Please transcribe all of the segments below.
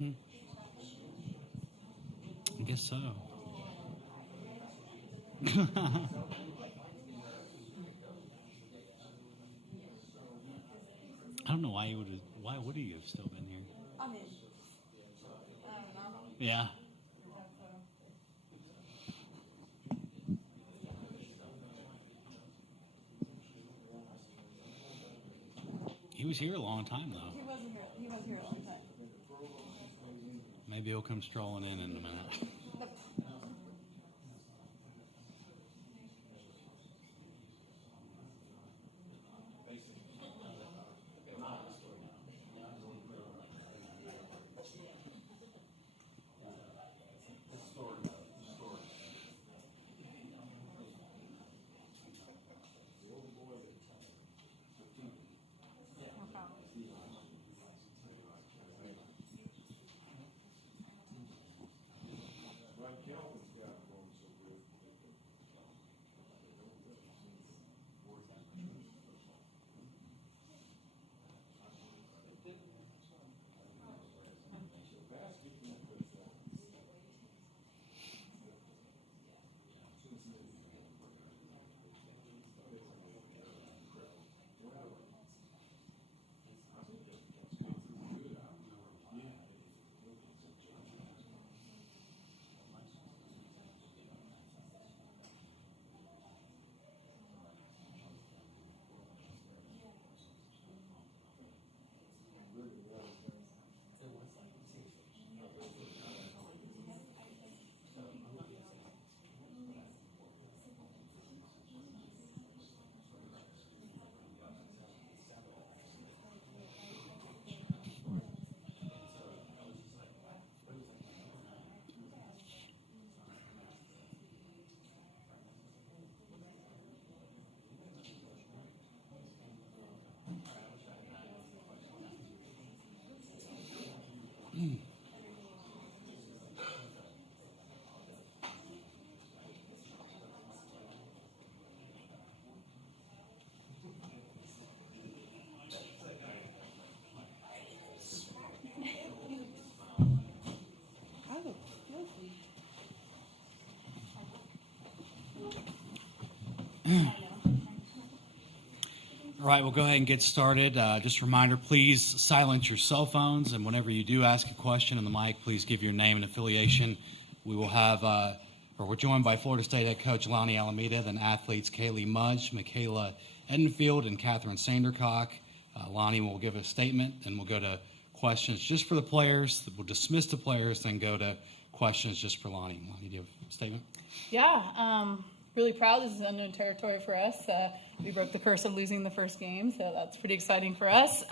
I guess so. I don't know why would he have still been here? I mean, I don't know. Yeah. He was here a long time, though. He was here a long time. Maybe he'll come strolling in a minute. All right, we'll go ahead and get started. Just a reminder, please silence your cell phones, and whenever you do ask a question on the mic, please give your name and affiliation. We will have, we're joined by Florida State head coach Lonnie Alameda, then athletes Kaylee Mudge, Michaela Edenfield, and Catherine Sandercock. Lonnie will give a statement, and we'll go to questions just for the players. We'll dismiss the players, then go to questions just for Lonnie. Lonnie, do you have a statement? Yeah, really proud. This is unknown territory for us. We broke the curse of losing the first game, so that's pretty exciting for us.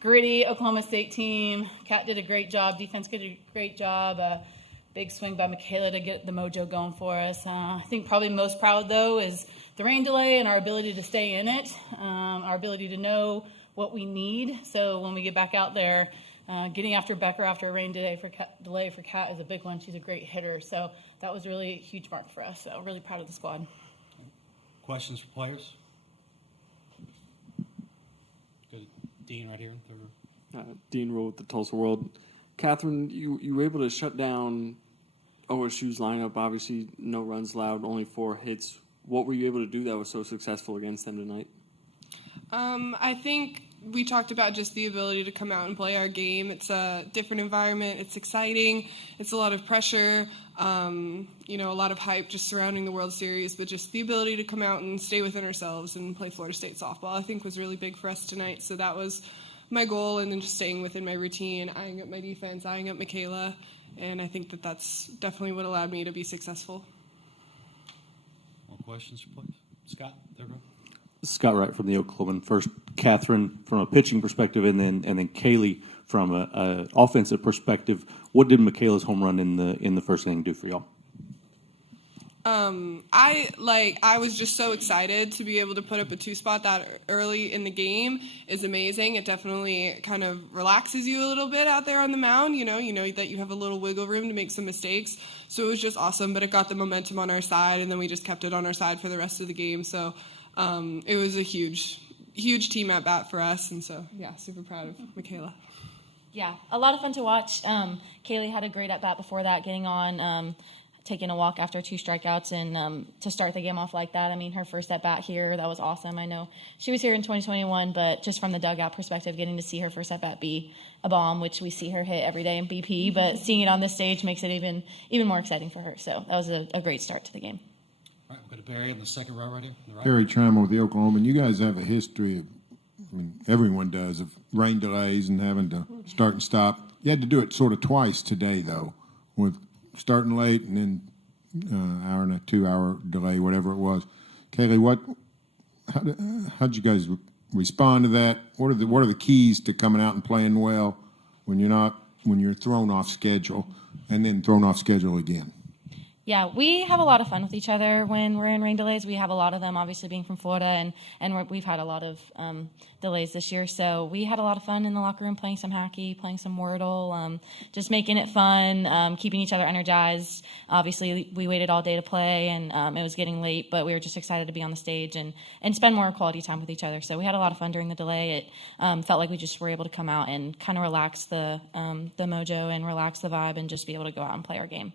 Gritty Oklahoma State team. Kat did a great job. Defense did a great job. Big swing by Michaela to get the mojo going for us. I think probably most proud, though, is the rain delay and our ability to stay in it, our ability to know what we need. So when we get back out there, getting after Becker after a rain delay for Kat is a big one. She's a great hitter. So that was really a huge mark for us. So really proud of the squad. Questions for players? Good. Dean right here. Dean Rowe with the Tulsa World. Catherine, you were able to shut down OSU's lineup. Obviously, no runs allowed, only 4 hits. What were you able to do that was so successful against them tonight? I think we talked about just the ability to come out and play our game. It's a different environment. It's exciting. It's a lot of pressure, a lot of hype just surrounding the World Series, but just the ability to come out and stay within ourselves and play Florida State softball, I think, was really big for us tonight. So that was my goal, and then just staying within my routine, eyeing up my defense, eyeing up Michaela, and I think that that's definitely what allowed me to be successful. More questions for players? Scott, there we go. Scott Wright from the Oklahoman. First, Catherine from a pitching perspective, and then Kaylee from a offensive perspective. What did Michaela's home run in the first inning do for y'all? I was just so excited to be able to put up a 2-spot that early in the game is amazing. It definitely kind of relaxes you a little bit out there on the mound. You know that you have a little wiggle room to make some mistakes. So it was just awesome, but it got the momentum on our side, and then we just kept it on our side for the rest of the game. So it was a huge team at bat for us, and so, yeah, super proud of Michaela. Yeah, a lot of fun to watch. Kaylee had a great at-bat before that, getting on, taking a walk after 2 strikeouts, and to start the game off like that. I mean, her first at-bat here, that was awesome. I know she was here in 2021, but just from the dugout perspective, getting to see her first at-bat be a bomb, which we see her hit every day in BP, but seeing it on this stage makes it even more exciting for her. So that was a great start to the game. All right, we'll go to Barry in the second row right here. On the right. Barry Trammell with the Oklahoma, and you guys have a history of, I mean, everyone does, of rain delays and having to start and stop. You had to do it sort of twice today, though, with starting late and then hour and a 2-hour delay, whatever it was. Kaylee, how'd you guys respond to that? What are the keys to coming out and playing well when you're thrown off schedule and then thrown off schedule again? Yeah, we have a lot of fun with each other when we're in rain delays. We have a lot of them, obviously being from Florida, and we've had a lot of delays this year. So we had a lot of fun in the locker room, playing some hockey, playing some Wordle, just making it fun, keeping each other energized. Obviously, we waited all day to play, and it was getting late, but we were just excited to be on the stage and spend more quality time with each other. So we had a lot of fun during the delay. It felt like we just were able to come out and kind of relax the mojo and relax the vibe and just be able to go out and play our game.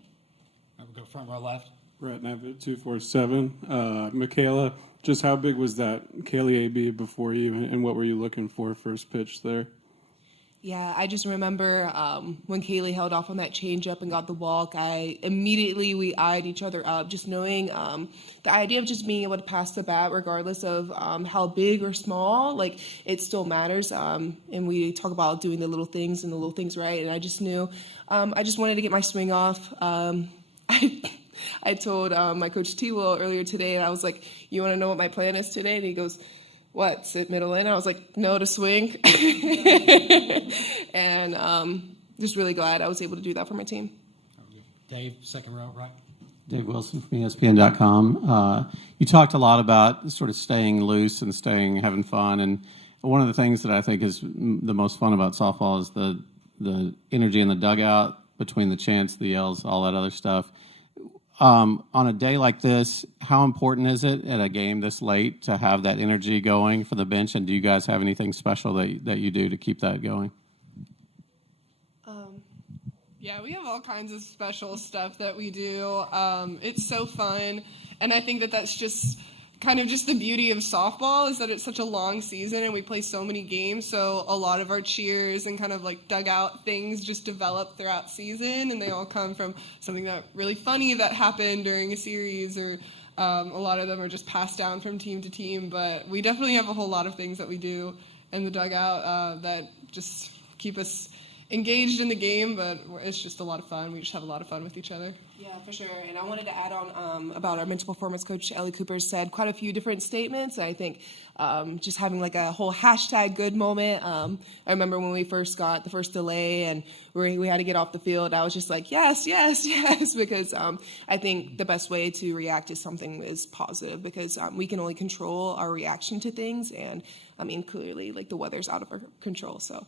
All right, we'll go front row left. Brett Nevitt, 247. Michaela, just how big was that Kaylee AB before you, and what were you looking for first pitch there? Yeah, I just remember when Kaylee held off on that changeup and got the walk, we eyed each other up, just knowing the idea of just being able to pass the bat regardless of how big or small, like it still matters. And we talk about doing the little things and the little things right. And I just knew I just wanted to get my swing off. I told my coach T-Will earlier today, and I was like, you want to know what my plan is today? And he goes, what, sit middle in? I was like, no, to swing. And just really glad I was able to do that for my team. Dave, second row, right. Dave Wilson from ESPN.com. You talked a lot about sort of staying loose and having fun. And one of the things that I think is the most fun about softball is the energy in the dugout, between the chants, the yells, all that other stuff. On a day like this, how important is it at a game this late to have that energy going for the bench? And do you guys have anything special that you do to keep that going? Yeah, we have all kinds of special stuff that we do. It's so fun. And I think that's just kind of just the beauty of softball, is that it's such a long season and we play so many games. So a lot of our cheers and kind of like dugout things just develop throughout season, and they all come from something that really funny that happened during a series, or a lot of them are just passed down from team to team. But we definitely have a whole lot of things that we do in the dugout that just keep us engaged in the game, but it's just a lot of fun. We just have a lot of fun with each other. Yeah, for sure. And I wanted to add on about our mental performance coach, Ellie Cooper, said quite a few different statements. I think just having like a whole hashtag good moment. I remember when we first got the first delay and we had to get off the field, I was just like, yes, yes, yes, because I think the best way to react to something is positive, because we can only control our reaction to things. And I mean, clearly, like the weather's out of our control, so.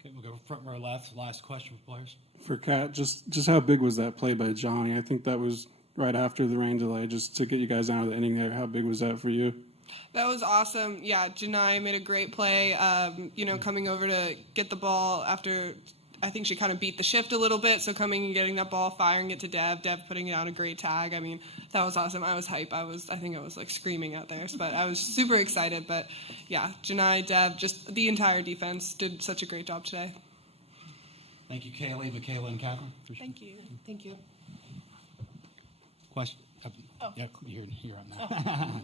Okay, we'll go front row left. Last question for players. For Kat, just how big was that play by Johnny? I think that was right after the rain delay, just to get you guys out of the inning there. How big was that for you? That was awesome. Yeah, Janai made a great play, coming over to get the ball after I think she kind of beat the shift a little bit, so coming and getting that ball, firing it to Dev putting down a great tag. I mean, that was awesome. I was hype. I think I was like screaming out there, but I was super excited. But yeah, Janai, Dev, just the entire defense did such a great job today. Thank you, Kaylee, Michaela, and Catherine. Thank you. Thank you. Question? Yeah, you're on now.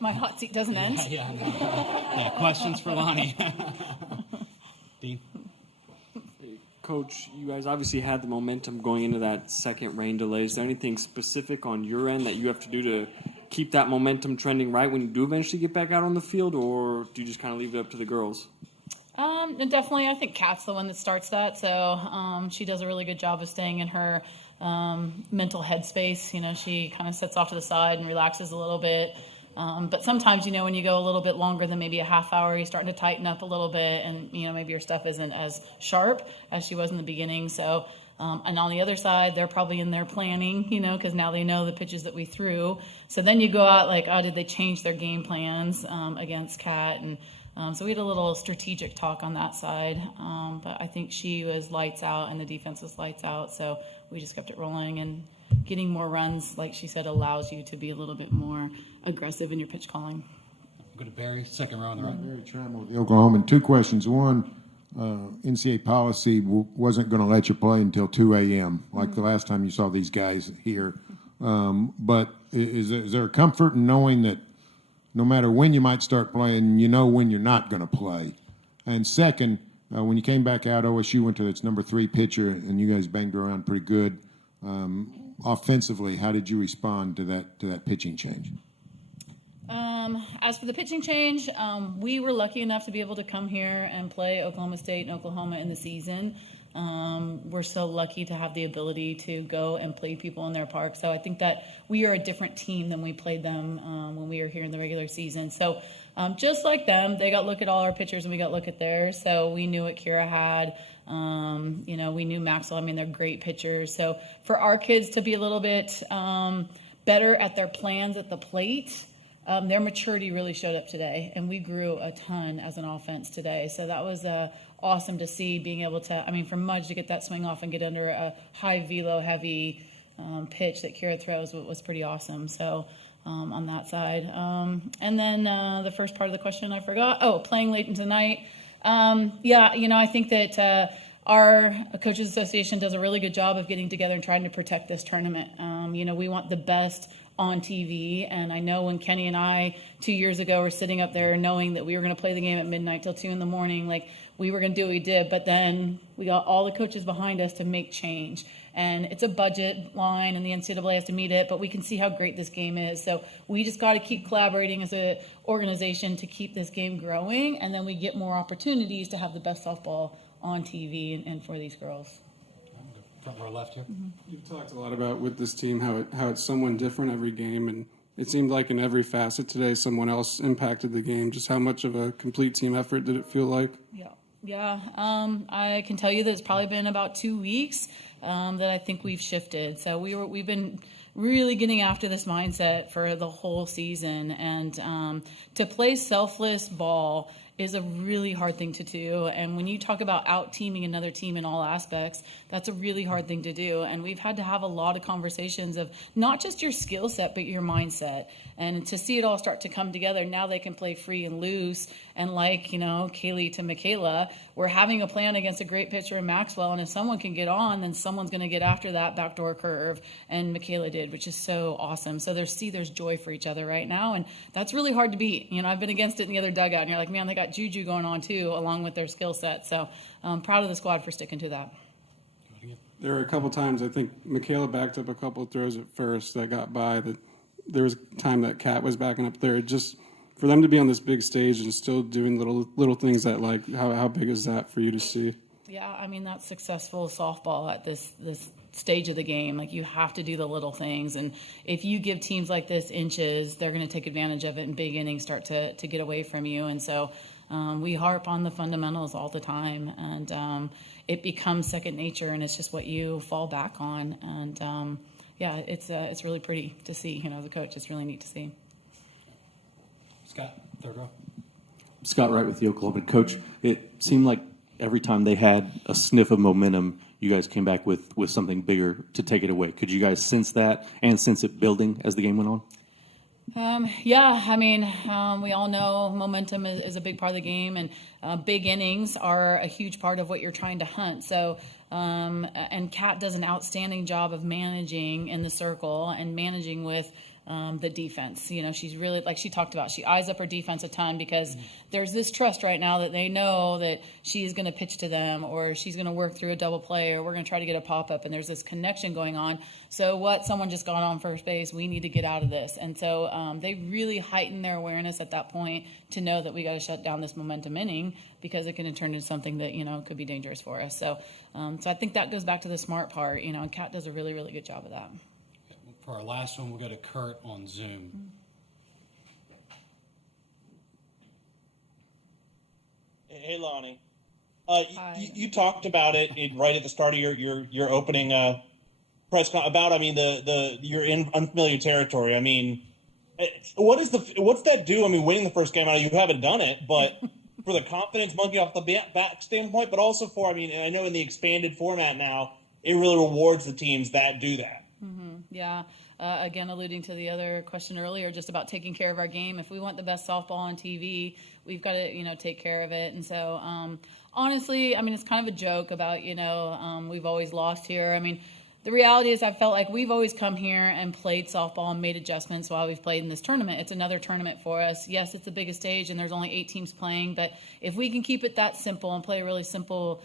My hot seat doesn't end. Yeah, questions for Lonnie. Dean? Coach, you guys obviously had the momentum going into that second rain delay. Is there anything specific on your end that you have to do to keep that momentum trending right when you do eventually get back out on the field, or do you just kind of leave it up to the girls? Definitely, I think Kat's the one that starts that, so she does a really good job of staying in her mental headspace. You know, she kind of sits off to the side and relaxes a little bit. But sometimes, when you go a little bit longer than maybe a half hour, you're starting to tighten up a little bit, and, maybe your stuff isn't as sharp as she was in the beginning. So, and on the other side, they're probably in there planning, because now they know the pitches that we threw. So then you go out like, did they change their game plans against Kat? And So we had a little strategic talk on that side. But I think she was lights out and the defense was lights out. So we just kept it rolling, and getting more runs, like she said, allows you to be a little bit more aggressive in your pitch calling. Go to Barry, second row on the right. Barry Trammell with the Oklahoman. Two questions. One, NCAA policy wasn't going to let you play until 2 a.m., like the last time you saw these guys here. But is there a comfort in knowing that no matter when you might start playing, you know when you're not going to play? And second, when you came back out, OSU went to its number 3 pitcher, and you guys banged around pretty good. Offensively, how did you respond to that pitching change? As for the pitching change, we were lucky enough to be able to come here and play Oklahoma State and Oklahoma in the season. We're so lucky to have the ability to go and play people in their park. So I think that we are a different team than we played them when we were here in the regular season. So just like them, they got to look at all our pitchers and we got to look at theirs. So we knew what Kira had. We knew Maxwell. I mean, they're great pitchers. So for our kids to be a little bit better at their plans at the plate, their maturity really showed up today, and we grew a ton as an offense today. So that was awesome to see, being able to, for Mudge to get that swing off and get under a high velo heavy pitch that Kira throws was pretty awesome. So on that side. And then the first part of the question I forgot. Oh, playing late into the night. I think that our Coaches Association does a really good job of getting together and trying to protect this tournament. We want the best on TV, and I know when Kenny and I 2 years ago were sitting up there knowing that we were going to play the game at midnight till 2 a.m, like we were going to do what we did, but then we got all the coaches behind us to make change. And it's a budget line, and the NCAA has to meet it, but we can see how great this game is. So we just got to keep collaborating as an organization to keep this game growing, and then we get more opportunities to have the best softball on TV and for these girls. Front row left here. You've talked a lot about with this team how it's someone different every game, and it seemed like in every facet today someone else impacted the game. Just how much of a complete team effort did it feel like? Yeah. I can tell you that it's probably been about 2 weeks that I think we've shifted. So we've been really getting after this mindset for the whole season, and to play selfless ball is a really hard thing to do. And when you talk about out-teaming another team in all aspects, that's a really hard thing to do. And we've had to have a lot of conversations of not just your skill set, but your mindset. And to see it all start to come together, now they can play free and loose. And like, Kaylee to Michaela, we're having a plan against a great pitcher in Maxwell. And if someone can get on, then someone's going to get after that backdoor curve. And Michaela did, which is so awesome. So there's joy for each other right now. And that's really hard to beat. I've been against it in the other dugout. And you're like, man, they got juju going on too, along with their skill set. So I'm proud of the squad for sticking to that. There were a couple times I think Michaela backed up a couple throws at first that got by. That there was time that Kat was backing up there. Just for them to be on this big stage and still doing little things that, like, how big is that for you to see? Yeah, that's successful softball at this stage of the game. Like, you have to do the little things, and if you give teams like this inches, they're going to take advantage of it, and big innings start to get away from you. And so we harp on the fundamentals all the time, and it becomes second nature, and it's just what you fall back on. And it's really pretty to see. As a coach, it's really neat to see. Scott, third row. Scott Wright with the Oklahoma. Coach, it seemed like every time they had a sniff of momentum, you guys came back with something bigger to take it away. Could you guys sense that and sense it building as the game went on? We all know momentum is a big part of the game, and big innings are a huge part of what you're trying to hunt. So, and Kat does an outstanding job of managing in the circle and managing with the defense. She's really, like she talked about, she eyes up her defense a ton because there's this trust right now that they know that she's going to pitch to them, or she's going to work through a double play, or we're going to try to get a pop-up, and there's this connection going on. So someone just got on first base, we need to get out of this. And so they really heighten their awareness at that point to know that we got to shut down this momentum inning, because it can turn into something that, could be dangerous for us. So I think that goes back to the smart part, and Kat does a really, really good job of that. For our last one, we'll go to Kurt on Zoom. Hey, Lonnie. You talked about it right at the start of your opening press con about. You're in unfamiliar territory. What's that do? Winning the first game. You haven't done it, but for the confidence monkey off the back standpoint, but also for, I mean, and I know in the expanded format now, it really rewards the teams that do that. Yeah. Again, alluding to the other question earlier, just about taking care of our game. If we want the best softball on TV, we've got to, take care of it. And so, honestly, I mean, it's kind of a joke about, we've always lost here. I mean, the reality is I felt like we've always come here and played softball and made adjustments while we've played in this tournament. It's another tournament for us. Yes, it's the biggest stage and there's only 8 teams playing, but if we can keep it that simple and play a really simple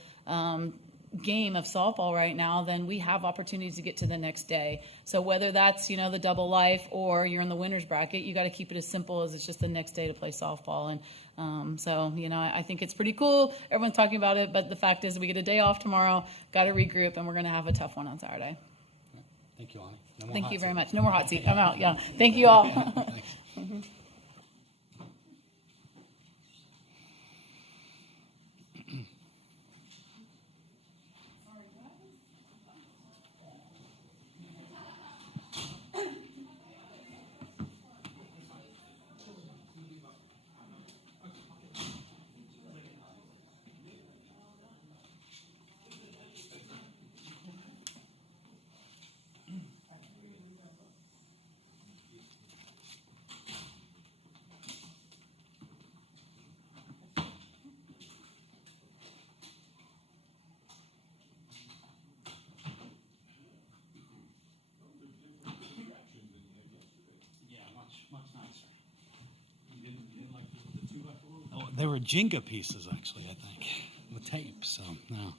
game of softball right now, then we have opportunities to get to the next day. So whether that's, the double life or you're in the winner's bracket, you got to keep it as simple as it's just the next day to play softball. And so, I think it's pretty cool. Everyone's talking about it, but the fact is we get a day off tomorrow, got to regroup, and we're going to have a tough one on Saturday. Thank you, Lonnie. No more Thank hot you seat. very much. No more hot seat. I'm out. Yeah. Thank you all. They were Jenga pieces, actually, I think, with tape, so, no.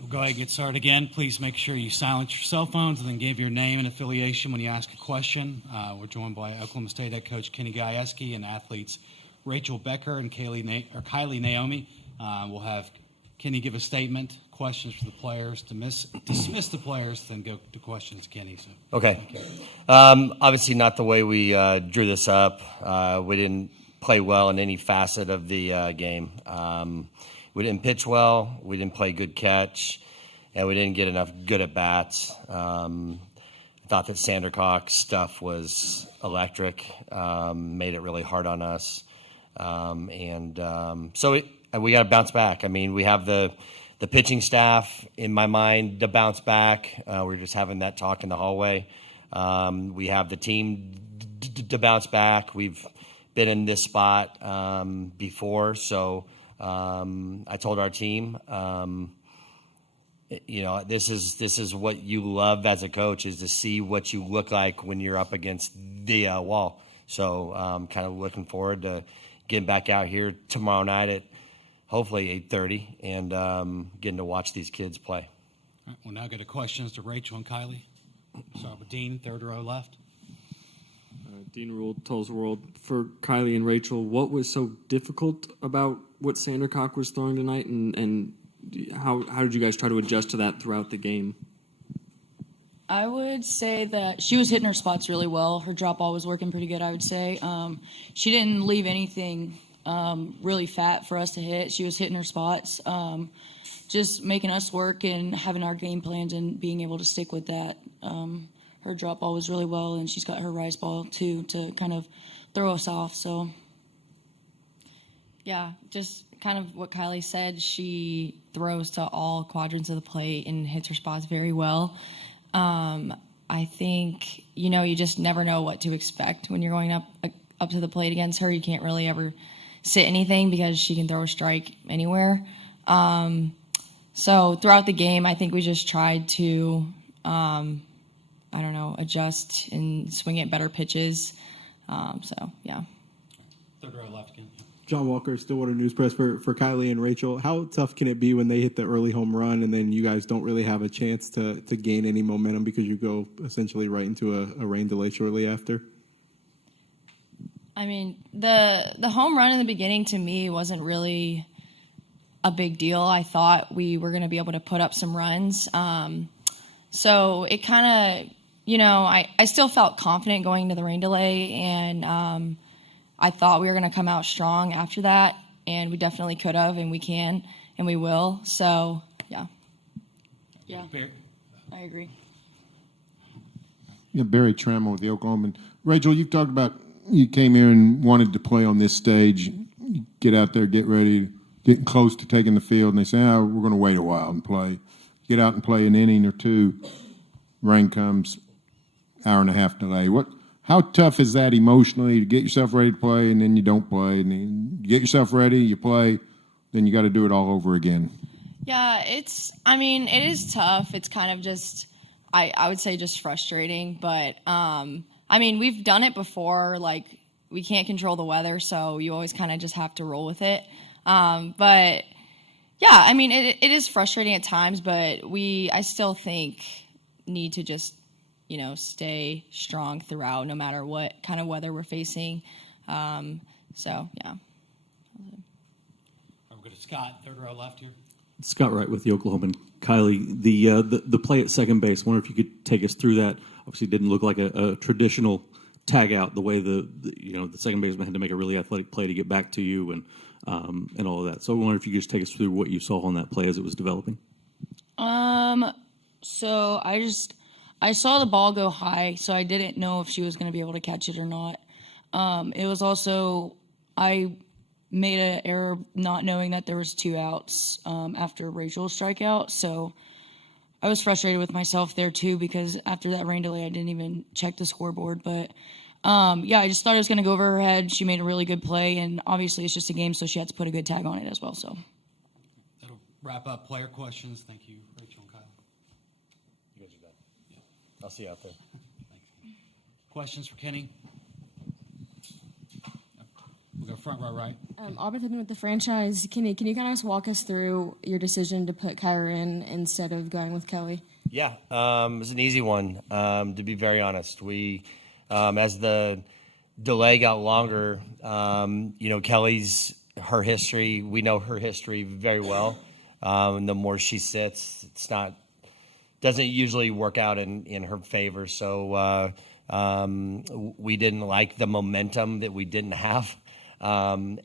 We'll go ahead and get started again. Please make sure you silence your cell phones and then give your name and affiliation when you ask a question. We're joined by Oklahoma State head coach Kenny Guyeski and athletes Rachel Becker and Kylie Naomi. We'll have Kenny give a statement, questions for the players, dismiss the players, then go to questions, Kenny. So, okay. Obviously not the way we drew this up. We didn't play well in any facet of the game. We didn't pitch well, we didn't play good catch, and we didn't get enough good at bats. Thought that Sandercock's stuff was electric, made it really hard on us. So we got to bounce back. I mean, we have the pitching staff, in my mind, to bounce back. We're just having that talk in the hallway. We have the team to bounce back. We've been in this spot before, so I told our team, this is what you love as a coach, is to see what you look like when you're up against the wall. So kind of looking forward to getting back out here tomorrow night at hopefully 8:30 and getting to watch these kids play. all right, we'll now go to questions to Rachel and Kylie. Start with Dean, third row left. Dean Ruled, Tulsa World. For Kylie and Rachel, what was so difficult about what Sandercock was throwing tonight, and how did you guys try to adjust to that throughout the game? I would say that she was hitting her spots really well. Her drop ball was working pretty good, I would say. She didn't leave anything really fat for us to hit. She was hitting her spots, just making us work and having our game plans and being able to stick with that. Her drop ball was really well, and she's got her rise ball, too, to kind of throw us off. So, Yeah, just kind of what Kylie said. She throws to all quadrants of the plate and hits her spots very well. I think, you just never know what to expect when you're going up to the plate against her. You can't really ever sit anything because she can throw a strike anywhere. So throughout the game, I think we just tried to, adjust and swing at better pitches. Yeah. Third row left again. John Walker, Stillwater News Press for Kylie and Rachel. How tough can it be when they hit the early home run and then you guys don't really have a chance to gain any momentum because you go essentially right into a rain delay shortly after? I mean, the home run in the beginning to me wasn't really a big deal. I thought we were going to be able to put up some runs. So it kind of, I still felt confident going into the rain delay, and I thought we were going to come out strong after that, and we definitely could have, and we can, and we will. So, yeah. Yeah, I agree. Yeah, Barry Trammell with the Oklahoma. Rachel, you've talked about you came here and wanted to play on this stage. You get out there, get ready, getting close to taking the field, and they say, we're going to wait a while and play. Get out and play an inning or two. Rain comes, hour and a half delay. How tough is that emotionally to get yourself ready to play and then you don't play, and then you get yourself ready, you play, then you got to do it all over again? Yeah, it is tough. It's kind of just, I would say just frustrating, but we've done it before. Like, we can't control the weather, so you always kind of just have to roll with it. But yeah, it is frustrating at times, but I still think need to just, stay strong throughout, no matter what kind of weather we're facing. So, yeah. We'll go to Scott, third row left here. Scott Wright with the Oklahoma. Kylie, the play at second base, I wonder if you could take us through that. Obviously, it didn't look like a traditional tag out, the way the second baseman had to make a really athletic play to get back to you and all of that. So I wonder if you could just take us through what you saw on that play as it was developing. So I saw the ball go high, so I didn't know if she was going to be able to catch it or not. It was also, I made an error not knowing that there was 2 outs after Rachel's strikeout, so I was frustrated with myself there too, because after that rain delay I didn't even check the scoreboard. But I just thought it was going to go over her head. She made a really good play, and obviously it's just a game, so she had to put a good tag on it as well. So that'll wrap up player questions. Thank you, Rachel and Kyle. You guys are done. Yeah. I'll see you out there. Questions for Kenny? We'll go front row right. Auburn has been with the franchise. Kenny, can you kind of just walk us through your decision to put Kyra in instead of going with Kelly? Yeah, it was an easy one, to be very honest. We, as the delay got longer, Kelly's, her history, we know her history very well. And the more she sits, doesn't usually work out in her favor. So we didn't like the momentum that we didn't have. Felt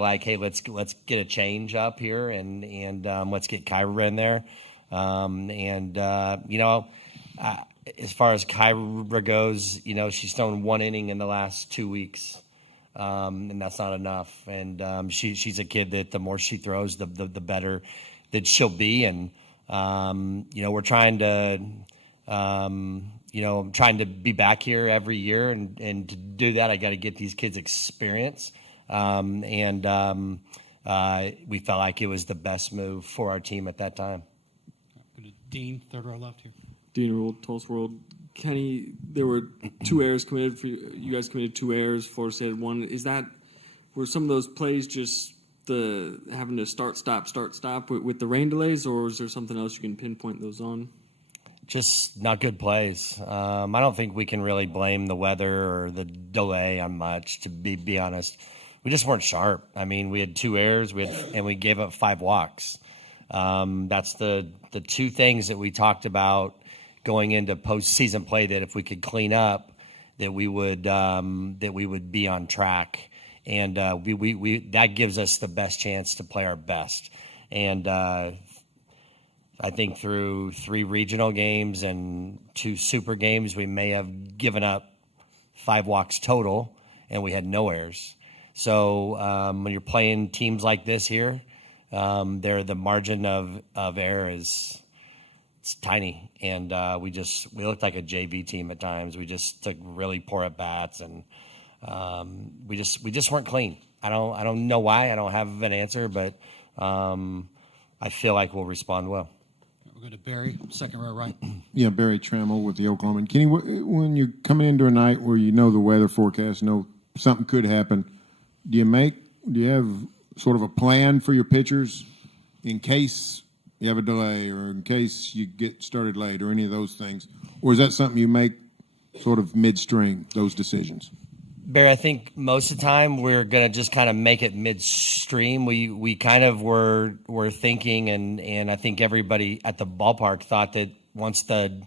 like, hey, let's get a change up here and let's get Kyra in there. As far as Kyra goes, she's thrown 1 inning in the last 2 weeks, and that's not enough. And she's a kid that the more she throws, the better that she'll be. And we're trying to. I'm trying to be back here every year, and to do that, I got to get these kids experience. We felt like it was the best move for our team at that time. Go to Dean, third row left here. Dean Ruled, Tulsa World. Kenny, there were 2 errors committed for you. You guys committed 2 errors. Florida State had 1. Were some of those plays just the having to start, stop with the rain delays, or is there something else you can pinpoint those on? Just not good plays. I don't think we can really blame the weather or the delay on much, to be honest. We just weren't sharp. We had 2 errors, and we gave up 5 walks. That's the 2 things that we talked about going into postseason play, that if we could clean up, that we would be on track, and we that gives us the best chance to play our best. And I think through 3 regional games and 2 super games, we may have given up 5 walks total, and we had no errors. So when you're playing teams like this here, the margin of error it's tiny, and we looked like a JV team at times. We just took really poor at bats, and we just weren't clean. I don't know why. I don't have an answer, but I feel like we'll respond well. We'll go to Barry, second row right. Yeah, Barry Trammell with the Oklahoma. Kenny, when you're coming into a night where you know the weather forecast, something could happen, do you have sort of a plan for your pitchers in case you have a delay or in case you get started late or any of those things? Or is that something you make sort of midstream, those decisions? Barry, I think most of the time we're going to just kind of make it midstream. We kind of were thinking, and I think everybody at the ballpark thought that once the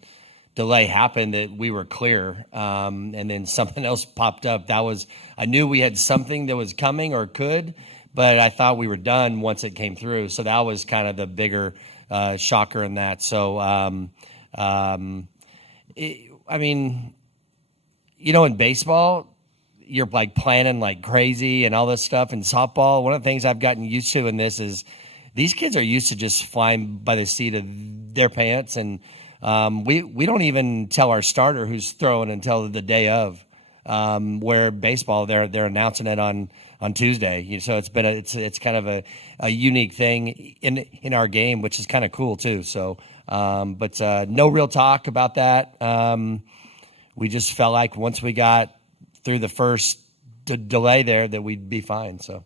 delay happened that we were clear, and then something else popped up. I knew we had something that was coming or could, but I thought we were done once it came through. So that was kind of the bigger shocker in that. So, in baseball, you're like planning like crazy and all this stuff. In softball, one of the things I've gotten used to in this is these kids are used to just flying by the seat of their pants, and we don't even tell our starter who's throwing until the day of. Where baseball, they're announcing it on Tuesday. So it's kind of a unique thing in our game, which is kind of cool too. So, but no real talk about that. We just felt like once we got through the first delay there that we'd be fine. So.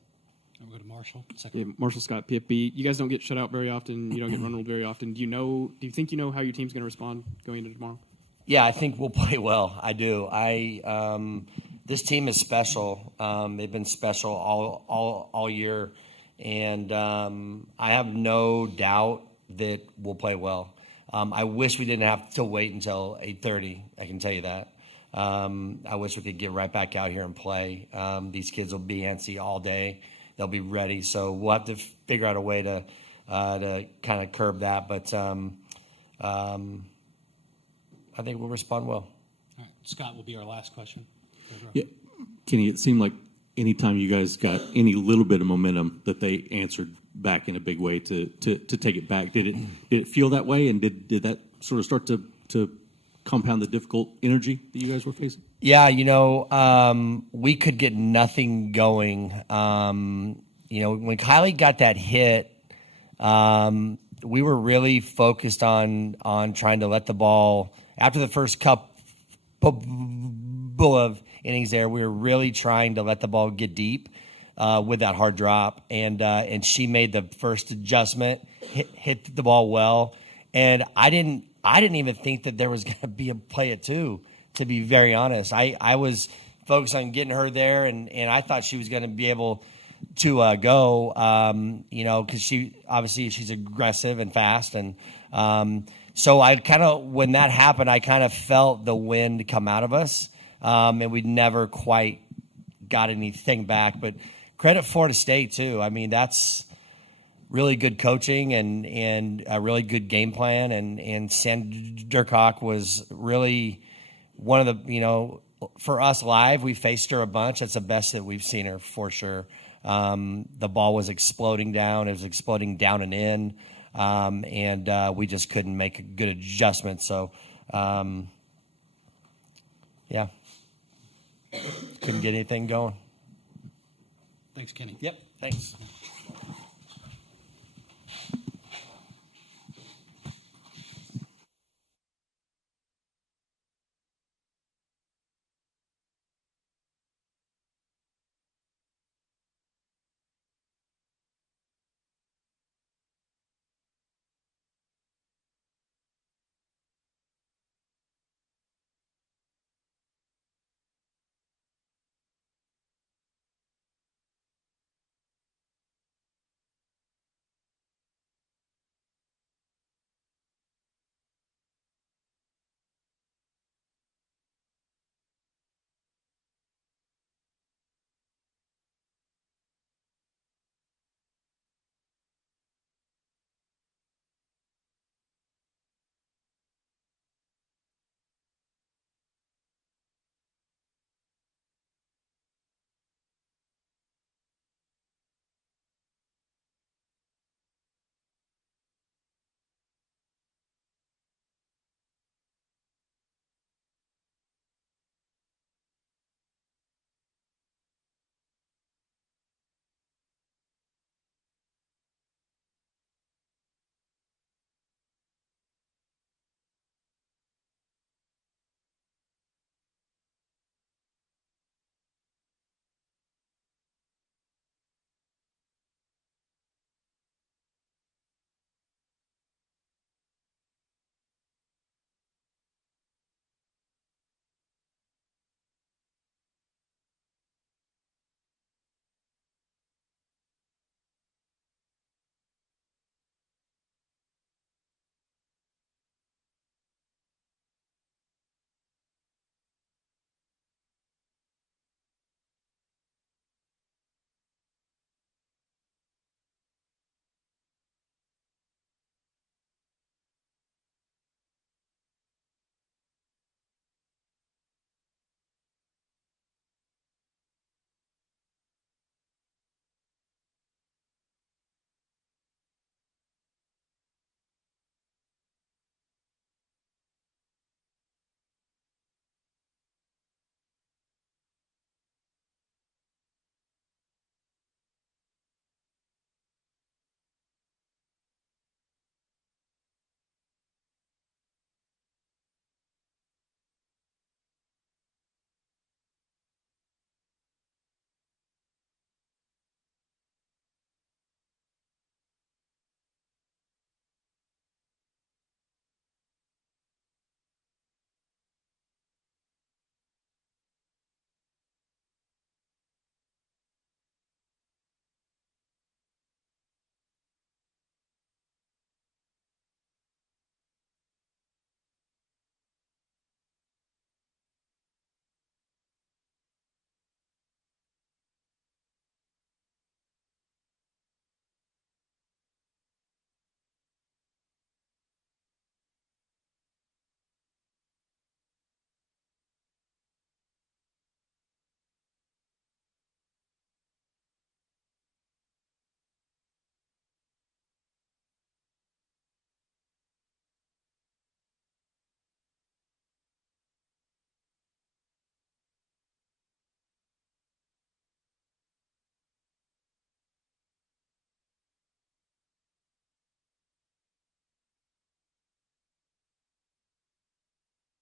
We'll go to Marshall. Yeah, Marshall Scott, PFB. You guys don't get shut out very often. You don't get run ruled very often. Do you think you know how your team's going to respond going into tomorrow? Yeah, I think we'll play well. I do. This team is special. They've been special all year, and I have no doubt that we'll play well. I wish we didn't have to wait until 8:30. I can tell you that. I wish we could get right back out here and play. These kids will be antsy all day. They'll be ready. So we'll have to figure out a way to kind of curb that. But I think we'll respond well. All right, Scott will be our last question. Yeah, Kenny, it seemed like anytime you guys got any little bit of momentum that they answered back in a big way to take it back. Did it feel that way, and did that sort of start to compound the difficult energy that you guys were facing? Yeah, we could get nothing going. When Kylie got that hit, we were really focused on trying to let the ball, after the first couple of innings there, we were really trying to let the ball get deep with that hard drop. And she made the first adjustment, hit the ball well. And I didn't even think that there was going to be a play at two, to be very honest. I was focused on getting her there, and I thought she was going to be able to go, because she's aggressive and fast. And so when that happened, I kind of felt the wind come out of us, and we never quite got anything back. But credit Florida State, too. I mean, that's really good coaching and a really good game plan. And Sandercock was really one of the, for us live, we faced her a bunch. That's the best that we've seen her for sure. The ball was exploding down. It was exploding down and in. And we just couldn't make a good adjustment. So, yeah. Couldn't get anything going. Thanks, Kenny. Yep, thanks.